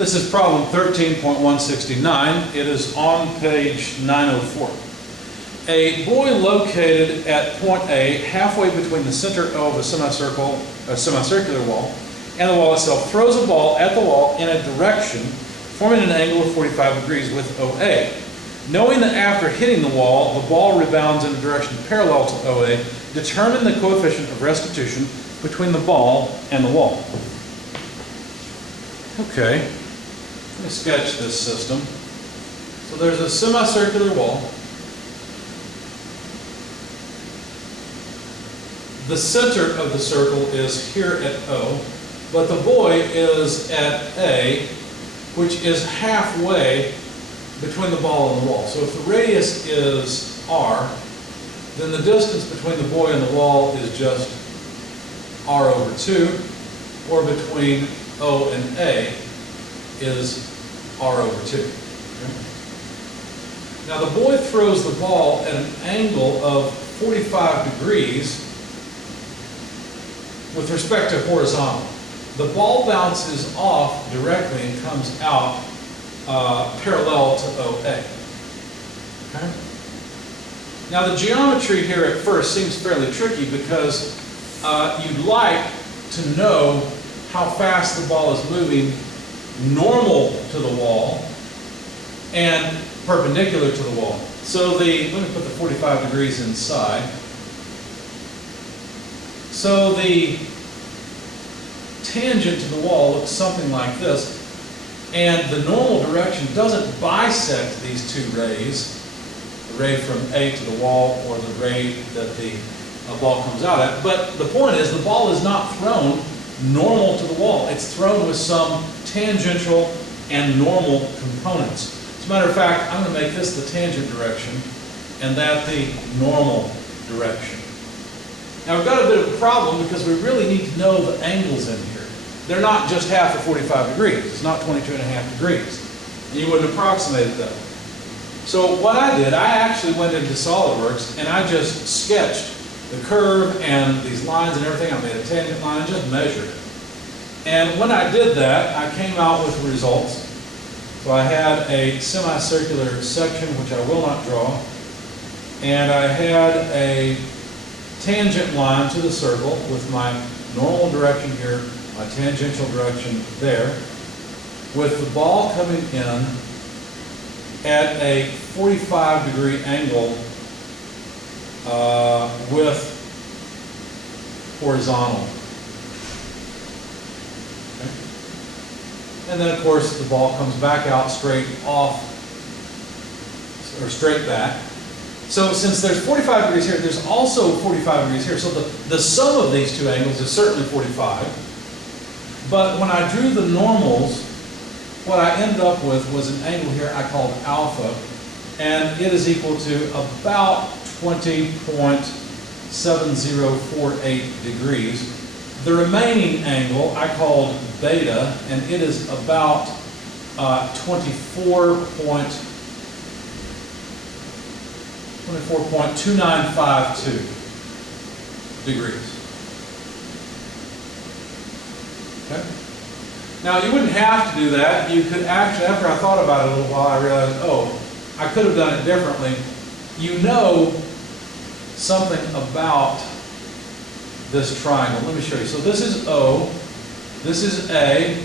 This is problem 13.169. It is on page 904. A boy located at point A, halfway between the center O of a semicircular wall, and the wall itself, throws a ball at the wall in a direction, forming an angle of 45 degrees with OA. Knowing that after hitting the wall, the ball rebounds in a direction parallel to OA, determine the coefficient of restitution between the ball and the wall. Okay, let me sketch this system. So there's a semicircular wall. The center of the circle is here at O, but the boy is at A, which is halfway between the ball and the wall. So if the radius is R, then the distance between the boy and the wall is just R over 2, or between O and A is R over 2. Okay? Now the boy throws the ball at an angle of 45 degrees with respect to horizontal. The ball bounces off directly and comes out parallel to OA. Okay? Now the geometry here at first seems fairly tricky because you'd like to know how fast the ball is moving normal to the wall and perpendicular to the wall. So let me put the 45 degrees inside. So the tangent to the wall looks something like this, and the normal direction doesn't bisect these two rays, the ray from A to the wall or the ray that the ball comes out at. But the point is, the ball is not thrown normal to the wall. It's thrown with some tangential and normal components. As a matter of fact, I'm going to make this the tangent direction and that the normal direction. Now we've got a bit of a problem because we really need to know the angles in here. They're not just half of 45 degrees. It's not 22.5 degrees. And you wouldn't approximate it that way. So what I did, I actually went into SolidWorks and I just sketched the curve and these lines and everything. I made a tangent line and just measured it. And when I did that, I came out with the results. So I had a semicircular section, which I will not draw, and I had a tangent line to the circle with my normal direction here, my tangential direction there, with the ball coming in at a 45 degree angle with horizontal. Okay. And then of course the ball comes back out straight off, or straight back. So since there's 45 degrees here, there's also 45 degrees here. So the sum of these two angles is certainly 45. But when I drew the normals, what I ended up with was an angle here I called alpha, and it is equal to about 20.7048 degrees. The remaining angle I called beta, and it is about 24.2952 degrees. Okay? Now you wouldn't have to do that. You could actually, after I thought about it a little while, I realized, oh, I could have done it differently. You know something about this triangle. Let me show you. So this is O, this is A.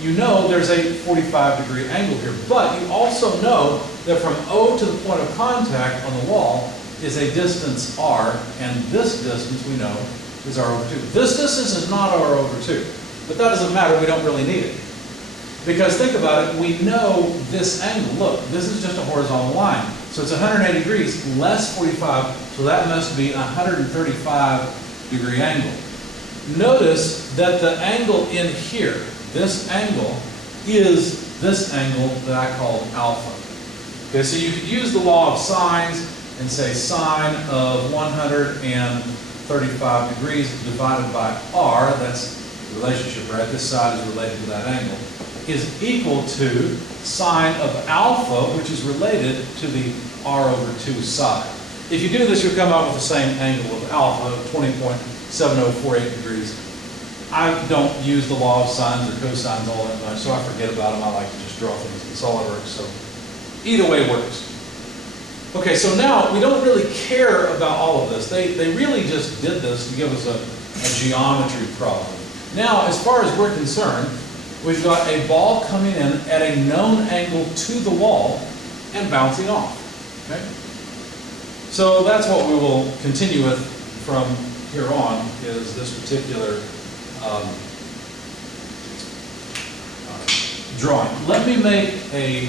You know there's a 45 degree angle here, but you also know that from O to the point of contact on the wall is a distance R, and this distance we know is R over 2. This distance is not R over 2, but that doesn't matter, we don't really need it. Because think about it, we know this angle. Look, this is just a horizontal line. So it's 180 degrees less 45, so that must be a 135 degree angle. Notice that the angle in here, this angle, is this angle that I called alpha. Okay, so you could use the law of sines and say sine of 135 degrees divided by R, that's the relationship, right? This side is related to that angle, is equal to sine of alpha, which is related to the R over 2 side. If you do this, you'll come out with the same angle of alpha of 20.7048 degrees I don't use the law of sines or cosines all that much, so I forget about them. I like to just draw things in SolidWorks, so either way works. Okay, so now we don't really care about all of this. They really just did this to give us a geometry problem. Now, as far as we're concerned, we've got a ball coming in at a known angle to the wall and bouncing off. Okay? So that's what we will continue with from here on, is this particular drawing. Let me make a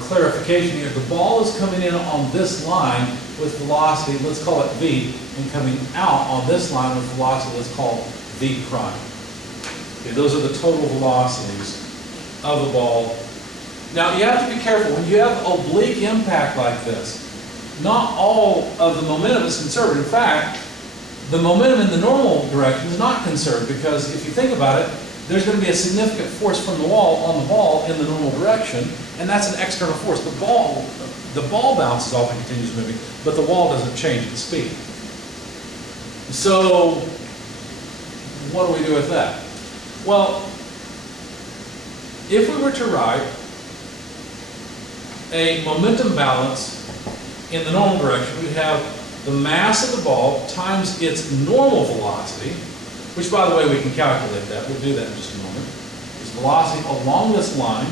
clarification here. The ball is coming in on this line with velocity, let's call it v, and coming out on this line with velocity, let's call v prime. Okay, those are the total velocities of the ball. Now you have to be careful. When you have oblique impact like this, not all of the momentum is conserved. In fact, the momentum in the normal direction is not conserved, because if you think about it, there's going to be a significant force from the wall on the ball in the normal direction, and that's an external force. The ball bounces off and continues moving, but the wall doesn't change its speed. So what do we do with that? Well, if we were to write a momentum balance in the normal direction, we'd have the mass of the ball times its normal velocity, which, by the way, we can calculate that. We'll do that in just a moment. It's velocity along this line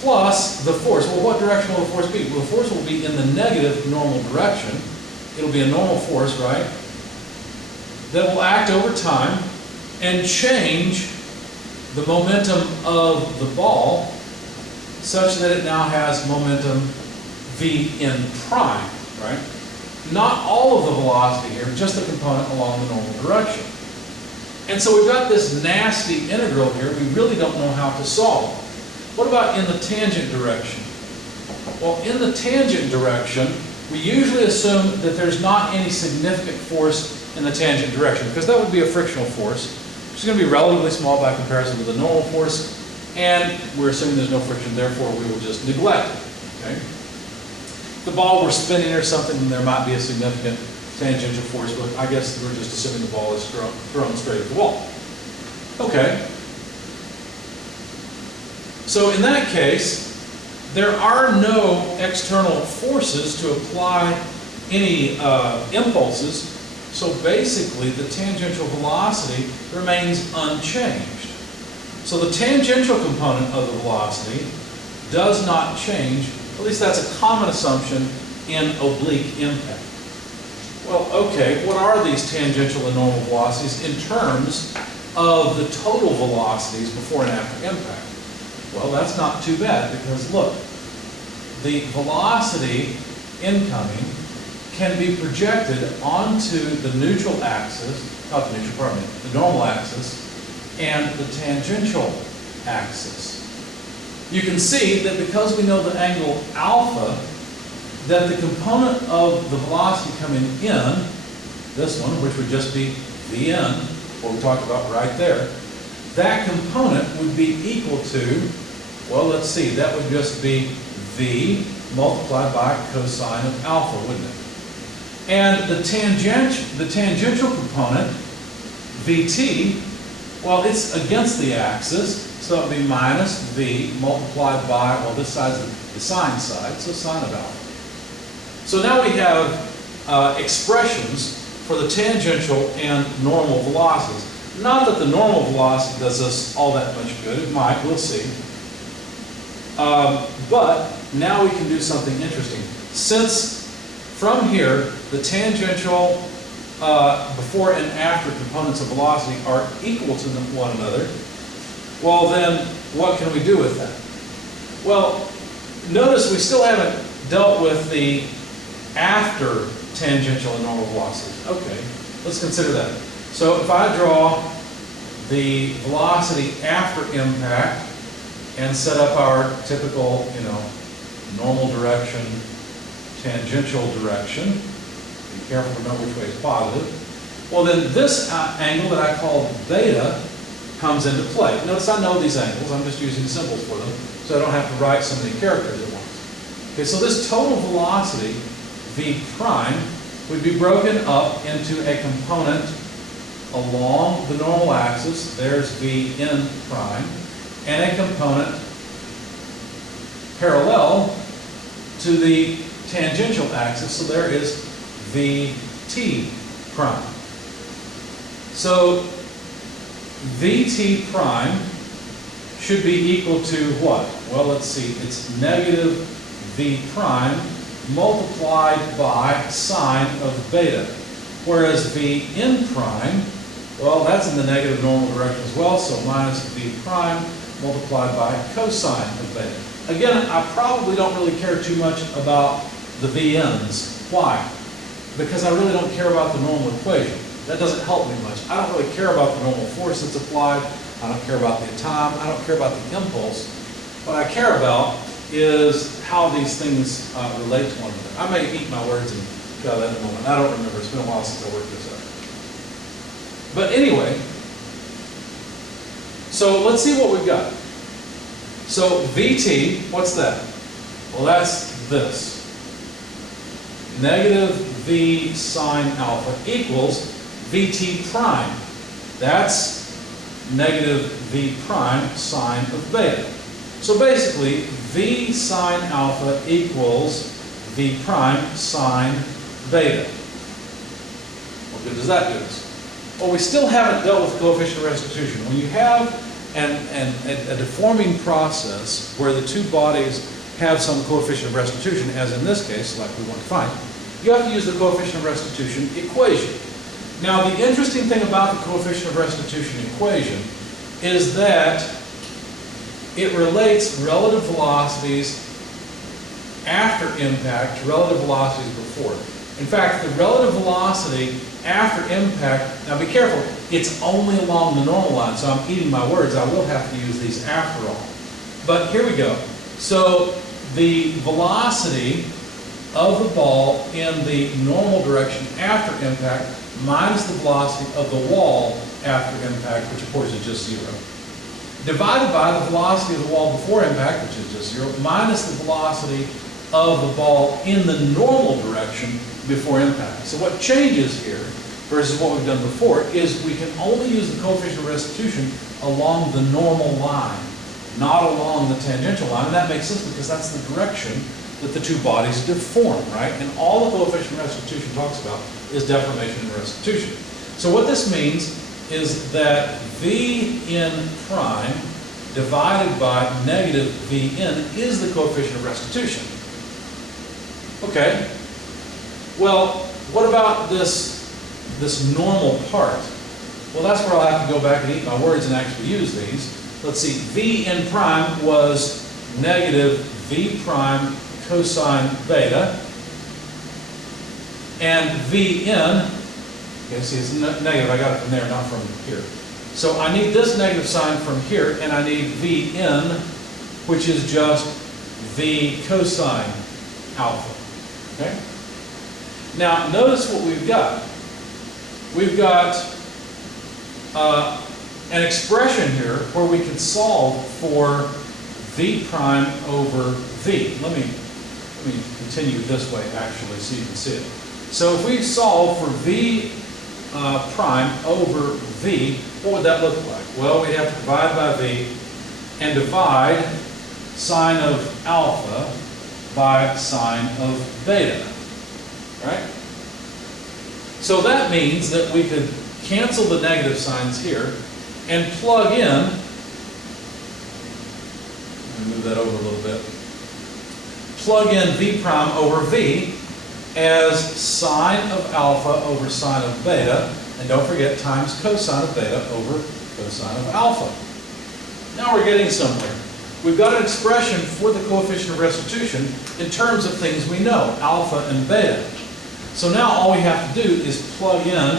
plus the force. Well, what direction will the force be? Well, the force will be in the negative normal direction. It'll be a normal force, right? That will act over time and change the momentum of the ball such that it now has momentum v in prime, right? Not all of the velocity here, just the component along the normal direction. And so we've got this nasty integral here we really don't know how to solve. What about in the tangent direction? Well, in the tangent direction, we usually assume that there's not any significant force in the tangent direction, because that would be a frictional force, which is going to be relatively small by comparison with the normal force, and we're assuming there's no friction, therefore we will just neglect it. Okay? If the ball were spinning or something, then there might be a significant tangential force, but I guess we're just assuming the ball is thrown straight at the wall. Okay. So in that case, there are no external forces to apply any impulses, so basically the tangential velocity remains unchanged. So the tangential component of the velocity does not change, at least that's a common assumption in oblique impact. Well, okay, what are these tangential and normal velocities in terms of the total velocities before and after impact? Well, that's not too bad, because look, the velocity incoming can be projected onto the neutral axis, not the neutral, pardon me, the normal axis, and the tangential axis. You can see that because we know the angle alpha, that the component of the velocity coming in, this one, which would just be Vn, what we talked about right there, that component would be equal to, well, let's see, that would just be V multiplied by cosine of alpha, wouldn't it? And the tangential component, Vt, well, it's against the axis, so it would be minus V multiplied by, well, this side's the sine side, so sine of alpha. So now we have expressions for the tangential and normal velocities. Not that the normal velocity does us all that much good. It might, we'll see. But now we can do something interesting. Since from here, the tangential before and after components of velocity are equal to one another, well then, what can we do with that? Well, notice we still haven't dealt with the after tangential and normal velocities. Okay, let's consider that. So if I draw the velocity after impact and set up our typical, normal direction, tangential direction, be careful to know which way is positive, well then this angle that I call beta comes into play. Notice I know these angles, I'm just using symbols for them, so I don't have to write so many characters at once. Okay, so this total velocity, V prime, would be broken up into a component along the normal axis, there's Vn prime, and a component parallel to the tangential axis, so there is Vt prime. So Vt prime should be equal to what? Well, let's see, it's negative V prime multiplied by sine of beta. Whereas Vn prime, well, that's in the negative normal direction as well, so minus V prime multiplied by cosine of beta. Again, I probably don't really care too much about the Vn's. Why? Because I really don't care about the normal equation. That doesn't help me much. I don't really care about the normal force that's applied. I don't care about the time. I don't care about the impulse. What I care about is how these things relate to one another. I may eat my words and go that in a moment. I don't remember. It's been a while since I worked this out. But anyway, so let's see what we've got. So Vt, what's that? Well, that's this. Negative V sine alpha equals Vt prime. That's negative V prime sine of beta. So basically, V sine alpha equals V prime sine beta. What good does that do us? Well, we still haven't dealt with coefficient of restitution. When you have a deforming process where the two bodies have some coefficient of restitution, as in this case, like we want to find, you have to use the coefficient of restitution equation. Now, the interesting thing about the coefficient of restitution equation is that it relates relative velocities after impact to relative velocities before. In fact, the relative velocity after impact, now be careful, it's only along the normal line, so I'm eating my words, I will have to use these after all. But here we go. So the velocity of the ball in the normal direction after impact minus the velocity of the wall after impact, which of course is just 0, divided by the velocity of the wall before impact, which is just 0, minus the velocity of the ball in the normal direction before impact. So what changes here versus what we've done before is we can only use the coefficient of restitution along the normal line, not along the tangential line, and that makes sense because that's the direction that the two bodies deform, right? And all the coefficient of restitution talks about is deformation and restitution. So what this means is that Vn prime divided by negative Vn is the coefficient of restitution. Okay, well, what about this normal part? Well, that's where I'll have to go back and eat my words and actually use these. Let's see, Vn prime was negative V prime cosine beta, and Vn, okay, see it's negative, I got it from there, not from here. So I need this negative sign from here, and I need Vn, which is just V cosine alpha, okay? Now, notice what we've got. We've got an expression here where we can solve for V prime over V. Let me continue this way, actually, so you can see it. So if we solve for V prime over V, what would that look like? Well, we'd have to divide by V and divide sine of alpha by sine of beta, right? So that means that we could cancel the negative signs here and plug in, let me move that over a little bit, plug in V prime over V as sine of alpha over sine of beta, and don't forget times cosine of beta over cosine of alpha. Now we're getting somewhere. We've got an expression for the coefficient of restitution in terms of things we know, alpha and beta. So now all we have to do is plug in.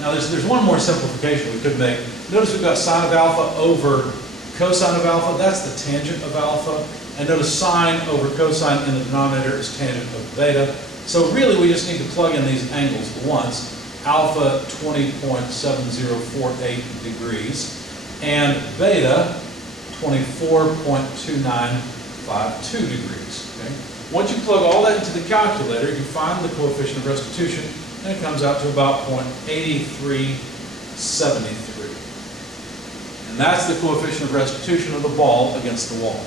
Now there's one more simplification we could make. Notice we've got sine of alpha over cosine of alpha. That's the tangent of alpha. And notice sine over cosine in the denominator is tangent of beta. So really we just need to plug in these angles once. Alpha 20.7048 degrees and beta 24.2952 degrees. Okay? Once you plug all that into the calculator, you find the coefficient of restitution, and it comes out to about 0.83 73. And that's the coefficient of restitution of the ball against the wall.